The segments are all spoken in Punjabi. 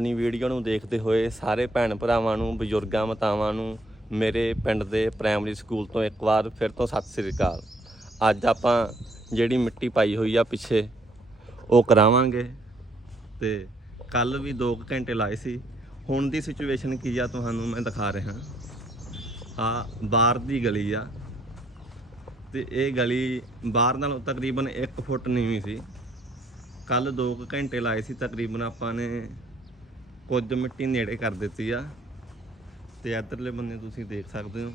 ਆਪਣੀ ਵੀਡੀਓ ਨੂੰ ਦੇਖਦੇ ਹੋਏ ਸਾਰੇ ਭੈਣ ਭਰਾਵਾਂ ਨੂੰ, ਬਜ਼ੁਰਗਾਂ, ਮਾਤਾਵਾਂ ਨੂੰ, ਮੇਰੇ ਪਿੰਡ ਦੇ ਪ੍ਰਾਇਮਰੀ ਸਕੂਲ ਤੋਂ ਇੱਕ ਵਾਰ ਫਿਰ ਤੋਂ ਸਤਿ ਸ੍ਰੀ ਅਕਾਲ। ਅੱਜ ਆਪਾਂ ਜਿਹੜੀ ਮਿੱਟੀ ਪਾਈ ਹੋਈ ਆ ਪਿੱਛੇ, ਉਹ ਕਰਾਵਾਂਗੇ ਤੇ ਕੱਲ ਵੀ 2 ਘੰਟੇ ਲਾਏ ਸੀ। ਹੁਣ ਦੀ ਸਿਚੁਏਸ਼ਨ ਕੀ ਆ ਤੁਹਾਨੂੰ ਮੈਂ ਦਿਖਾ ਰਿਹਾ। ਆ ਬਾਹਰ ਦੀ ਗਲੀ ਆ ਤੇ ਇਹ ਗਲੀ ਬਾਹਰ ਨਾਲੋਂ ਤਕਰੀਬਨ 1 ਫੁੱਟ ਨੀਵੀਂ ਸੀ। ਕੱਲ 2 ਘੰਟੇ ਲਾਏ ਸੀ, ਤਕਰੀਬਨ ਆਪਾਂ ਨੇ ਕੁਝ ਮਿੱਟੀ ਨੇੜੇ ਕਰ ਦਿੱਤੀ ਆ। ਤੇ ਇੱਧਰਲੇ ਬੰਨੇ ਤੁਸੀਂ ਦੇਖ ਸਕਦੇ ਹੋ।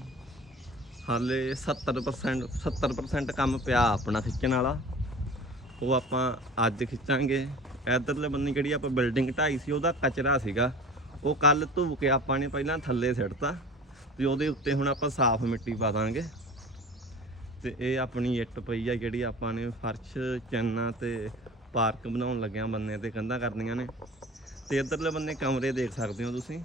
ਹਾਲੇ 70% 70% ਕੰਮ ਪਿਆ ਆਪਣਾ ਖਿੱਚਣ ਵਾਲਾ। ਉਹ ਆਪਾਂ ਅੱਜ ਖਿੱਚਾਂਗੇ। ਇੱਧਰਲੇ ਬੰਨੇ ਜਿਹੜੀ ਆਪਾਂ ਬਿਲਡਿੰਗ ਢਾਈ ਸੀ, ਉਹਦਾ ਕਚਰਾ ਸੀਗਾ। ਉਹ ਕੱਲ ਧੁੱਬ ਕੇ ਆਪਾਂ ਨੇ ਪਹਿਲਾਂ ਥੱਲੇ ਸਿੱਟਤਾ। ਤੇ ਉਹਦੇ ਉੱਤੇ ਹੁਣ ਆਪਾਂ ਸਾਫ਼ ਮਿੱਟੀ ਪਾ ਦਾਂਗੇ। ਤੇ ਇਹ ਆਪਣੀ ਇੱਟ ਪਈ ਆ, ਜਿਹੜੀ ਆਪਾਂ ਨੇ ਫਰਸ਼, ਚੰਨਾ ਤੇ ਪਾਰਕ ਬਣਾਉਣ ਲੱਗਿਆ ਬੰਨੇ ਤੇ ਕੰਧਾਂ ਕਰਨੀਆਂ ਨੇ। ਤੇ ਇੱਧਰਲੇ ਬੰਨੇ ਕਮਰੇ ਦੇਖ ਸਕਦੇ ਹੋ ਤੁਸੀਂ।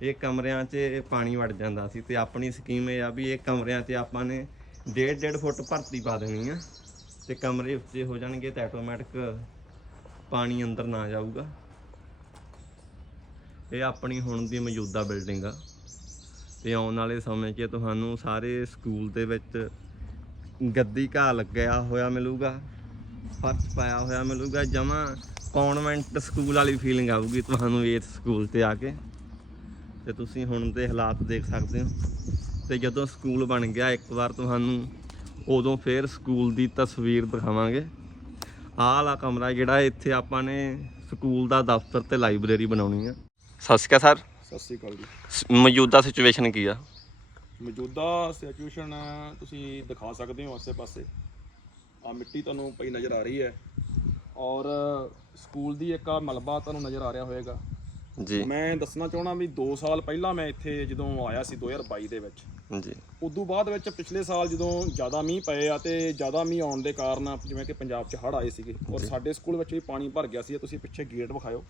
ਇਹ ਕਮਰਿਆਂ 'ਚ ਪਾਣੀ ਵੜ ਜਾਂਦਾ ਸੀ ਤੇ ਆਪਣੀ ਸਕੀਮ ਇਹ ਆ ਵੀ ਇਹ ਕਮਰਿਆਂ 'ਚ ਆਪਾਂ ਨੇ 1.5 ਫੁੱਟ ਭਰਤੀ ਪਾ ਦੇਣੀ ਆ ਤੇ ਕਮਰੇ ਉੱਚੇ ਹੋ ਜਾਣਗੇ ਤਾਂ ਆਟੋਮੈਟਿਕ ਪਾਣੀ ਅੰਦਰ ਨਾ ਜਾਊਗਾ। ਇਹ ਆਪਣੀ ਹੁਣ ਦੀ ਮੌਜੂਦਾ ਬਿਲਡਿੰਗ ਆ ਤੇ ਆਉਣ ਵਾਲੇ ਸਮੇਂ 'ਚ ਤੁਹਾਨੂੰ ਸਾਰੇ ਸਕੂਲ ਦੇ ਵਿੱਚ ਗੱਦੀ ਘਾਹ ਲੱਗਿਆ ਹੋਇਆ ਮਿਲੂਗਾ, ਫਰਸ਼ ਪਾਇਆ ਹੋਇਆ ਮਿਲੂਗਾ, ਜਮਾ ਕਨਵੈਂਟ ਸਕੂਲ ਵਾਲੀ ਫੀਲਿੰਗ ਆਊਗੀ ਤੁਹਾਨੂੰ ਇਸ ਸਕੂਲ ਤੇ ਆ ਕੇ। ਤੇ ਤੁਸੀਂ ਹੁਣ ਦੇ ਹਾਲਾਤ ਦੇਖ ਸਕਦੇ ਹੋ। ਤੇ ਜਦੋਂ ਸਕੂਲ ਬਣ ਗਿਆ ਇੱਕ ਵਾਰ ਤੁਹਾਨੂੰ ਉਦੋਂ ਫੇਰ ਸਕੂਲ ਦੀ ਤਸਵੀਰ ਦਿਖਾਵਾਂਗੇ। ਆਹ ਵਾਲਾ ਕਮਰਾ ਜਿਹੜਾ ਇੱਥੇ ਆਪਾਂ ਨੇ ਸਕੂਲ ਦਾ ਦਫ਼ਤਰ ਤੇ ਲਾਇਬ੍ਰੇਰੀ ਬਣਾਉਣੀ ਆ। ਸਤਿ ਸ਼੍ਰੀ ਅਕਾਲ ਸਰ। ਸਤਿ ਸ੍ਰੀ ਅਕਾਲ ਜੀ। ਮੌਜੂਦਾ ਸਿਚੁਏਸ਼ਨ ਕੀ ਆ? ਮੌਜੂਦਾ ਸਿਚੁਏਸ਼ਨ ਤੁਸੀਂ ਦਿਖਾ ਸਕਦੇ ਹੋ ਆਸੇ-ਪਾਸੇ। ਆ ਮਿੱਟੀ ਤੁਹਾਨੂੰ ਪਈ ਨਜ਼ਰ ਆ ਰਹੀ ਹੈ। ਔਰ ਸਕੂਲ ਦੀ ਇੱਕ ਆ ਮਲਬਾ ਤੁਹਾਨੂੰ ਨਜ਼ਰ ਆ ਰਿਹਾ ਹੋਵੇਗਾ। ਜੀ। ਮੈਂ ਦੱਸਣਾ ਚਾਹਣਾ ਵੀ 2 ਸਾਲ ਪਹਿਲਾਂ ਮੈਂ ਇੱਥੇ ਜਦੋਂ ਆਇਆ ਸੀ 2022 ਦੇ ਵਿੱਚ ਜੀ। ਉਦੋਂ ਬਾਅਦ ਵਿੱਚ ਪਿਛਲੇ ਸਾਲ ਜਦੋਂ ਜ਼ਿਆਦਾ ਮੀਂਹ ਪਏ ਆ ਤੇ ਜ਼ਿਆਦਾ ਮੀਂਹ ਆਉਣ ਦੇ ਕਾਰਨ ਜਿਵੇਂ ਕਿ ਪੰਜਾਬ 'ਚ ਹੜ੍ਹ ਆਏ ਸੀਗੇ ਔਰ ਸਾਡੇ ਸਕੂਲ ਵਿੱਚ ਵੀ ਪਾਣੀ ਭਰ ਗਿਆ ਸੀ ਤੁਸੀਂ ਪਿੱਛੇ ਗੇਟ ਵਿਖਾਇਓ।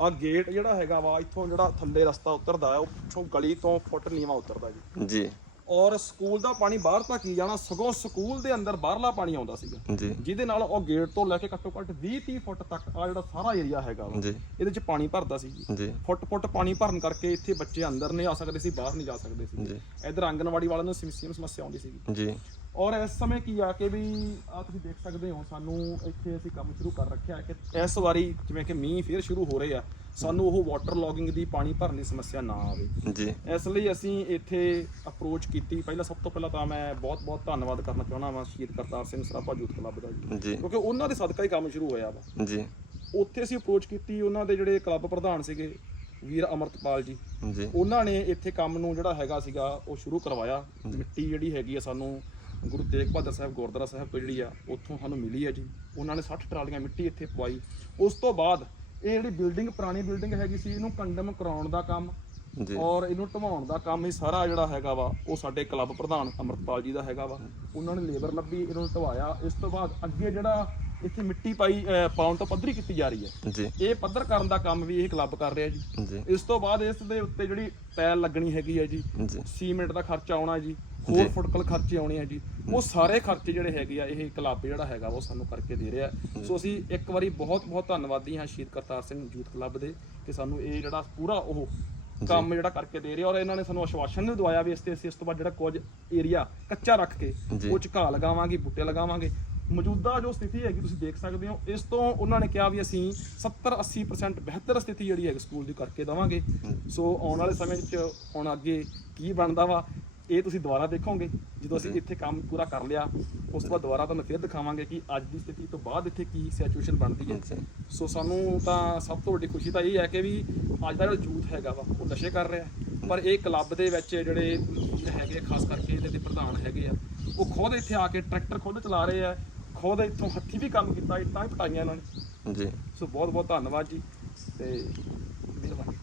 ਆ ਗੇਟ ਜਿਹੜਾ ਹੈਗਾ ਵਾ ਇੱਥੋਂ ਜਿਹੜਾ ਥੱਲੇ ਰਸਤਾ ਉਤਰਦਾ ਹੈ ਉਹ ਪਿੱਛੋਂ ਗਲੀ ਤੋਂ ਫੁੱਟ ਨੀਵਾ ਉਤਰਦਾ ਜੀ। ਜੀ। ਔਰ ਸਕੂਲ ਦਾ ਪਾਣੀ ਬਾਹਰ ਤੱਕ ਹੀ ਜਾਣਾ ਸਗੋਂ ਸਕੂਲ ਦੇ ਅੰਦਰ ਬਾਹਰਲਾ ਪਾਣੀ ਆਉਂਦਾ ਸੀਗਾ। ਜੀ। ਜਿਹਦੇ ਨਾਲ ਉਹ ਗੇਟ ਤੋਂ ਲੈ ਕੇ ਘੱਟੋ ਘੱਟ 20 30 ਫੁੱਟ ਤੱਕ ਆ ਜਿਹੜਾ ਸਾਰਾ ਏਰੀਆ ਹੈਗਾ ਵਾ ਜੀ। ਇਹਦੇ ਚ ਪਾਣੀ ਭਰਦਾ ਸੀ ਜੀ। ਫੁੱਟ ਫੁੱਟ ਪਾਣੀ ਭਰਨ ਕਰਕੇ ਇੱਥੇ ਬੱਚੇ ਅੰਦਰ ਨਹੀਂ ਆ ਸਕਦੇ ਸੀ ਬਾਹਰ ਨਹੀਂ ਜਾ ਸਕਦੇ ਸੀ। ਜੀ। ਇਧਰ ਆਂਗਨਵਾੜੀ ਵਾਲਿਆਂ ਨੂੰ ਸੇਮ ਸੇਮ ਸਮੱਸਿਆ ਆਉਂਦੀ ਸੀ ਜੀ। ਔਰ ਇਸ ਸਮੇਂ ਕੀ ਆ ਕਿ ਵੀ ਆ ਤੁਸੀਂ ਦੇਖ ਸਕਦੇ ਹੋ ਸਾਨੂੰ ਇੱਥੇ ਅਸੀਂ ਕੰਮ ਸ਼ੁਰੂ ਕਰ ਰੱਖਿਆ ਹੈ ਕਿ ਇਸ ਵਾਰੀ ਜਿਵੇਂ ਕਿ ਮੀਂਹ ਫੇਰ ਸ਼ੁਰੂ ਹੋ ਰਹੇ ਆ ਸਾਨੂੰ ਉਹ ਵਾਟਰ ਲੌਗਿੰਗ ਦੀ ਪਾਣੀ ਭਰਨ ਦੀ ਸਮੱਸਿਆ ਨਾ ਆਵੇ। ਜੀ। ਇਸ ਲਈ ਅਸੀਂ ਇੱਥੇ ਅਪਰੋਚ ਕੀਤੀ। ਪਹਿਲਾਂ ਸਭ ਤੋਂ ਪਹਿਲਾਂ ਤਾਂ ਮੈਂ ਬਹੁਤ ਬਹੁਤ ਧੰਨਵਾਦ ਕਰਨਾ ਚਾਹੁੰਦਾ ਹਾਂ ਸ਼ਹੀਦ ਕਰਤਾਰ ਸਿੰਘ ਸਰਾਭਾ ਯੂਥ ਕਲੱਬ ਦਾ ਜੀ। ਕਿਉਂਕਿ ਉਹਨਾਂ ਦੇ ਸਦਕਾ ਹੀ ਕੰਮ ਸ਼ੁਰੂ ਹੋਇਆ ਵਾ। ਜੀ। ਉੱਥੇ ਅਸੀਂ ਅਪਰੋਚ ਕੀਤੀ ਉਹਨਾਂ ਦੇ ਜਿਹੜੇ ਕਲੱਬ ਪ੍ਰਧਾਨ ਸੀਗੇ ਵੀਰ ਅਮਰਤਪਾਲ ਜੀ। ਜੀ। ਉਹਨਾਂ ਨੇ ਇੱਥੇ ਕੰਮ ਨੂੰ ਜਿਹੜਾ ਹੈਗਾ ਸੀਗਾ ਉਹ ਸ਼ੁਰੂ ਕਰਵਾਇਆ। ਮਿੱਟੀ ਜਿਹੜੀ ਹੈਗੀ ਆ ਸਾਨੂੰ ਗੁਰੂ ਤੇਗ ਬਹਾਦਰ ਸਾਹਿਬ ਗੁਰਦੁਆਰਾ ਸਾਹਿਬ ਤੋਂ ਜਿਹੜੀ ਆ ਉੱਥੋਂ ਸਾਨੂੰ ਮਿਲੀ ਹੈ ਜੀ। ਉਹਨਾਂ ਨੇ 60 ਟਰਾਲੀਆਂ ਮਿੱਟੀ ਇੱਥੇ ਪਵਾਈ। ਉਸ ਤੋਂ ਬਾਅਦ ਇਹ ਜਿਹੜੀ ਬਿਲਡਿੰਗ ਪੁਰਾਣੀ ਬਿਲਡਿੰਗ ਹੈਗੀ ਸੀ ਇਹਨੂੰ ਕੰਡਮ ਕਰਾਉਣ ਦਾ ਕੰਮ ਔਰ ਇਹਨੂੰ ਢਵਾਉਣ ਦਾ ਕੰਮ ਹੀ ਸਾਰਾ ਜਿਹੜਾ ਹੈਗਾ ਵਾ ਉਹ ਸਾਡੇ ਕਲੱਬ ਪ੍ਰਧਾਨ ਅਮਰਤਪਾਲ ਜੀ ਦਾ ਹੈਗਾ ਵਾ। ਉਹਨਾਂ ਨੇ ਲੇਬਰ ਲੱਭੀ ਇਹਨਾਂ ਢਵਾਇਆ। ਇਸ ਤੋਂ ਬਾਅਦ ਅੱਗੇ ਜਿਹੜਾ ਇੱਥੇ ਮਿੱਟੀ ਪਾਈ ਪਾਉਣ ਤੋਂ ਪੱਧਰੀ ਕੀਤੀ ਜਾ ਰਹੀ ਹੈ। ਇਹ ਪੱਧਰ ਕਰਨ ਦਾ ਕੰਮ ਵੀ ਇਹ ਕਲੱਬ ਕਰ ਰਿਹਾ ਜੀ। ਇਸ ਤੋਂ ਬਾਅਦ ਇਸ ਦੇ ਉੱਤੇ ਜਿਹੜੀ ਟਾਇਲ ਲੱਗਣੀ ਹੈਗੀ ਹੈ ਜੀ। ਸੀਮੈਂਟ ਦਾ ਖਰਚਾ ਆਉਣਾ ਜੀ। ਹੋਰ ਫੁੱਟਕਲ ਖਰਚੇ ਆਉਣੇ ਆ ਜੀ। ਉਹ ਸਾਰੇ ਖਰਚੇ ਜਿਹੜੇ ਹੈਗੇ ਆ ਇਹ ਕਲੱਬ ਜਿਹੜਾ ਹੈਗਾ ਉਹ ਸਾਨੂੰ ਕਰਕੇ ਦੇ ਰਿਹਾ। ਸੋ ਅਸੀਂ ਇੱਕ ਵਾਰੀ ਬਹੁਤ ਬਹੁਤ ਧੰਨਵਾਦੀ ਹਾਂ ਸ਼ਹੀਦ ਕਰਤਾਰ ਸਿੰਘ ਯੂਥ ਕਲੱਬ ਦੇ ਕਿ ਸਾਨੂੰ ਇਹ ਜਿਹੜਾ ਪੂਰਾ ਉਹ ਕੰਮ ਜਿਹੜਾ ਕਰਕੇ ਦੇ ਰਿਹਾ ਔਰ ਇਹਨਾਂ ਨੇ ਸਾਨੂੰ ਆਸ਼ਵਾਸਨ ਵੀ ਦਵਾਇਆ ਵੀ ਇਸ ਤੇ ਅਸੀਂ ਇਸ ਤੋਂ ਬਾਅਦ ਜਿਹੜਾ ਕੁਝ ਏਰੀਆ ਕੱਚਾ ਰੱਖ ਕੇ। ਉਹ ਘਾਹ ਲਗਾਵਾਂਗੇ ਬੂਟੇ ਲਗਾਵਾਂਗੇ। ਮੌਜੂਦਾ ਜੋ ਸਥਿਤੀ ਹੈਗੀ ਤੁਸੀਂ ਦੇਖ ਸਕਦੇ ਹੋ ਇਸ ਤੋਂ ਉਹਨਾਂ ਨੇ ਕਿਹਾ ਵੀ ਅਸੀਂ 70 80% ਬਿਹਤਰ ਸਥਿਤੀ ਜਿਹੜੀ ਹੈ ਸਕੂਲ ਦੀ ਕਰਕੇ ਦਵਾਂਗੇ। ਸੋ ਆਉਣ ਵਾਲੇ ਸਮੇਂ ਵਿੱਚ ਹੁਣ ਅੱਗੇ ਕੀ ਬਣਦਾ ਵਾ ਇਹ ਤੁਸੀਂ ਦੁਬਾਰਾ ਦੇਖੋਗੇ ਜਦੋਂ ਅਸੀਂ ਇੱਥੇ ਕੰਮ ਪੂਰਾ ਕਰ ਲਿਆ ਉਸ ਤੋਂ ਬਾਅਦ ਦੁਬਾਰਾ ਤੁਹਾਨੂੰ ਫਿਰ ਦਿਖਾਵਾਂਗੇ ਕਿ ਅੱਜ ਦੀ ਸਥਿਤੀ ਤੋਂ ਬਾਅਦ ਇੱਥੇ ਕੀ ਸਿਚੁਏਸ਼ਨ ਬਣਦੀ ਹੈ। ਸੋ ਸਾਨੂੰ ਤਾਂ ਸਭ ਤੋਂ ਵੱਡੀ ਖੁਸ਼ੀ ਤਾਂ ਇਹ ਹੈ ਕਿ ਵੀ ਅੱਜ ਦਾ ਜਿਹੜਾ ਯੂਥ ਹੈਗਾ ਵਾ ਉਹ ਨਸ਼ੇ ਕਰ ਰਿਹਾ ਪਰ ਇਹ ਕਲੱਬ ਦੇ ਵਿੱਚ ਜਿਹੜੇ ਹੈਗੇ ਖਾਸ ਕਰਕੇ ਇਹਦੇ ਦੇ ਪ੍ਰਧਾਨ ਹੈਗੇ ਆ ਉਹ ਖੁਦ ਇੱਥੇ ਆ ਕੇ ਟਰੈਕਟਰ ਖੁਦ ਚਲਾ ਰਹੇ ਆ ਖੁਦ ਇੱਥੋਂ ਹੱਥੀ ਵੀ ਕੰਮ ਕੀਤਾ ਇੱਟਾਂ ਵੀ ਪਟਾਈਆਂ ਇਹਨਾਂ ਨੇ। ਜੀ। ਸੋ ਬਹੁਤ ਬਹੁਤ ਧੰਨਵਾਦ ਜੀ ਤੇ ਮਿਹਰਬਾਨੀ।